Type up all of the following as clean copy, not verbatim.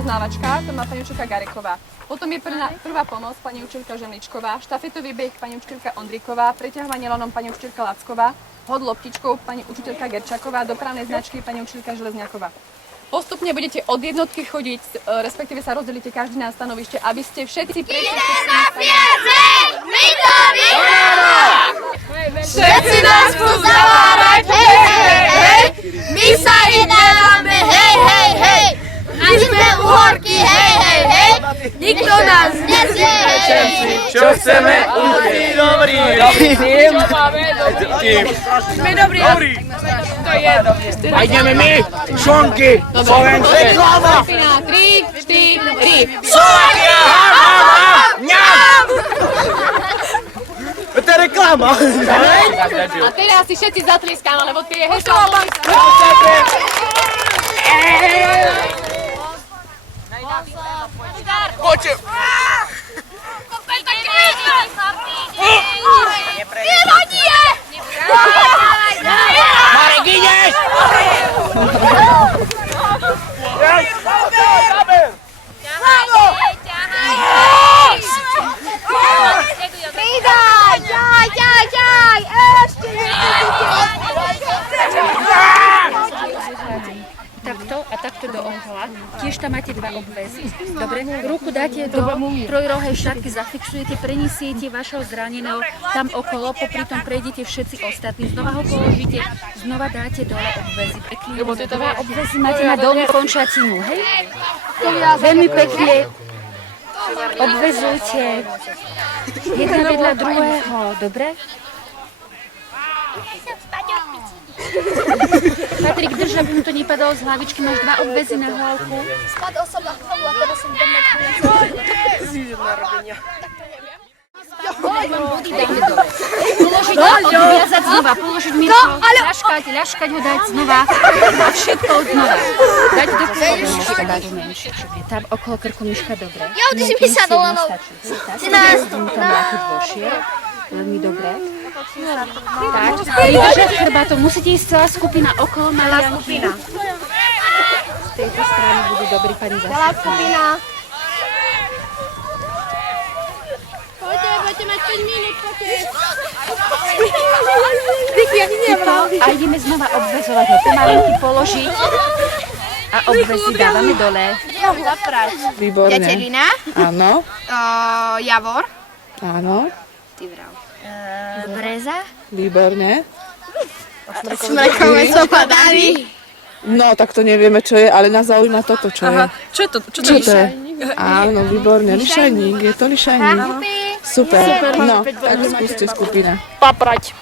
spoznávačka, to má pani učiteľka Gareková. Potom je prvá pomoc, pani učiteľka Žemličková, štafetový beh, pani učiteľka Ondríková, preťahovanie lanom, pani učiteľka Lacková, hod loptičkou, pani učiteľka Gerčaková, dopravné značky, pani učiteľka Železňáková. Postupne budete od jednotky chodiť, respektíve sa rozdelíte každý na stanovište, aby ste všetci prešli. Všetci nás budú zavárať, hej, hej, hej, my sa nedáme, hej, hej, hej, my sme uhorky, hej, hej, hej, nikto nás nesie, hej. Čo chceme? Dobrý. Čo máme? Dobrý. Sme dobrý. To je. A ideme my, šonky, slovenské. 3, 4. Slovakia! Ňam! To je reklama. A teraz si všetci zatlieskame, lebo tie hesla boli Poďte. Nevadie! Marek, ideš? Pridaj, ťaj, ešte Takto a takto dookola. Tiež tam máte dva obväzy. Dobre? Ruku dáte do trojrohej šatky, zafixujete, prenesiete vašho zraneného tam okolo, popri tom prejdete všetci ostatní. Znova ho položíte, znova dáte dole obväzy. Pekne. Dva obväzy máte na dolnú končatinu, hej? Veľmi pekne obväzujte jedna vedľa druhého, dobre? Patrik, drž, aby mu to nepadalo z hlavičky, máš dva obväzy na hlavku. Spadol som na hlavu a teraz som doma. Položiť ho, odviazať znova, položiť Mirko, ľaškať ho, dať znova a všetko znova. Dať do krku Miška, dať menšie. Tam okolo krku Miška, dobre. Jo, ty si mi sadol na nohu. Tam lákať vošiel, veľmi dobre. Tak, vydržať chrbátom, musíte ísť celá skupina okolo Marianky. Z tejto strany budú dobrí pani zastupcovia. Budete mať 5 minút, pokiaľ. A ideme znova obväzovať ho. Pomalinky položiť a obväzy dávame dole. Výborne. Ďatelina, Áno, Javor, áno, Breza, výborne. Smrekové sopadary. No, tak to nevieme, čo je, ale nás zaujíma toto, čo je. Čo je to? Čo to je? Áno, výborne, lišajník, je to lišajník. Super, no, takže skúste skupina. Paprať.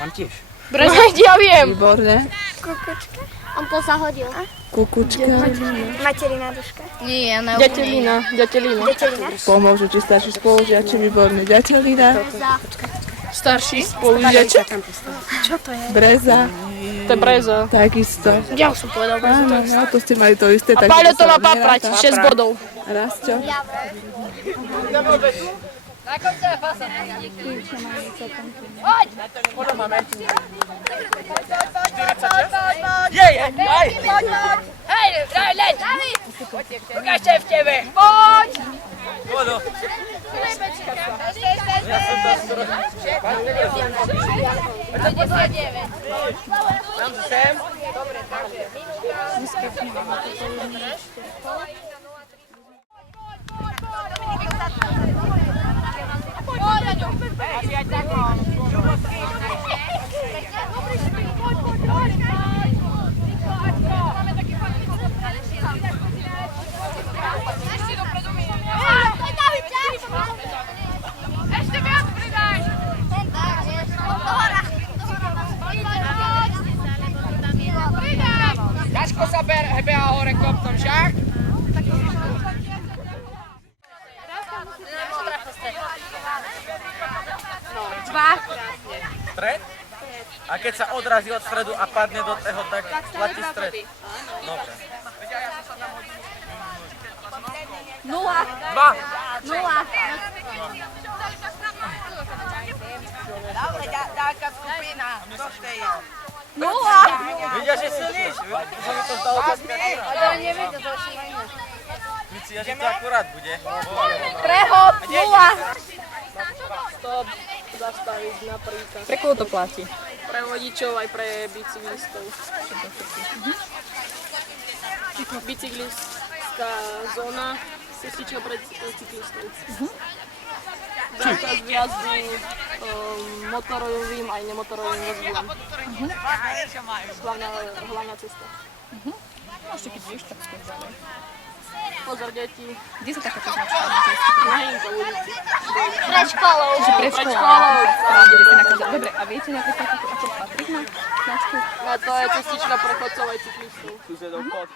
Mám tiež. Brezať, ja viem. Výborne. Kukučka. On pozahodil. Kukučka. Materina duška. Nie, na Ďatelina. Ďatelina. Pomôžu ti starší spolužiači, výborne. Ďatelina. Starší spolužiaci. Čo to je? Breza. To je breza. Takisto. Ja som povedal breza. Áno, no, to ste mali to isté. A Paľo to má paprať, 6 bodov. Rasťo. Hej, leď! Ukážte v tebe! Poď! Vodo. Tam sem. Ešte viac pridaj! Ťažko sa beha hore kopnom, však? Stred? A keď sa odrazí od stredu a padne do toho, tak platí stred. Dobre. 0. 2. 0. Dobre, ďalšia skupina. Co ste je? 0. Vidia, že silíš? Že mi to zdalo. Ale neviete, to ešte si, že to akurát bude. Prehod 0. Zastaviť na prvýka. Pre koho to platí? Pre vodičov aj pre bicyklistov. Bicyklistická zóna, cestička pre cyklistov. Zákaz jazdy motorovým aj nemotorovým vozidlom. Hlavná cesta. Ešte keď vieš, tak skôr ďalej. Pozor, deti. Kde sa takáto značka na Na Hinka v ulici. Pred školou. Pred školou. Dobre, a viete napríklad ako patrí na značku? A to je cestička pre chodcov aj cyklistov. Susedov pod.